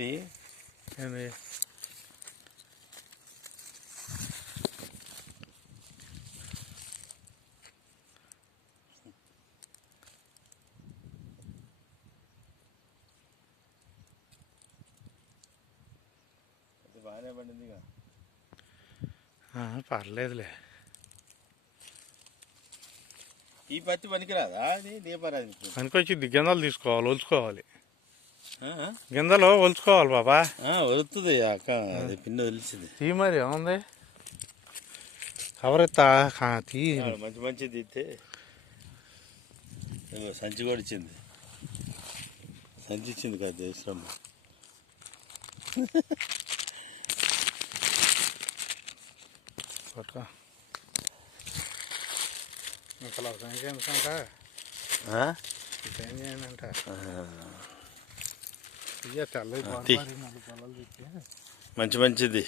చెప్పి ఏంది బాగానే పండిందిగా. పర్లేదులే. ఈ పత్తి పనికిరాదా? అది దీపరాది పనికొచ్చింది. గింజలు తీసుకోవాలి, ఒలుచుకోవాలి. గింజలు ఒలుచుకోవాలి బాబా. వదులుతుంది అక్క, అది పిండి వదిలిసింది. తీ మరి ఏముంది, కవర్ ఎత్తా తీ. మంచిది తీస్తే సంచి కూడా ఇచ్చింది. సంచి ఇచ్చింది కదా దేశమ్మ. పట్టుకో అసలు సంచి ఎందుకంట ఏం చేయండి ఇక తెల్లది మంచిది.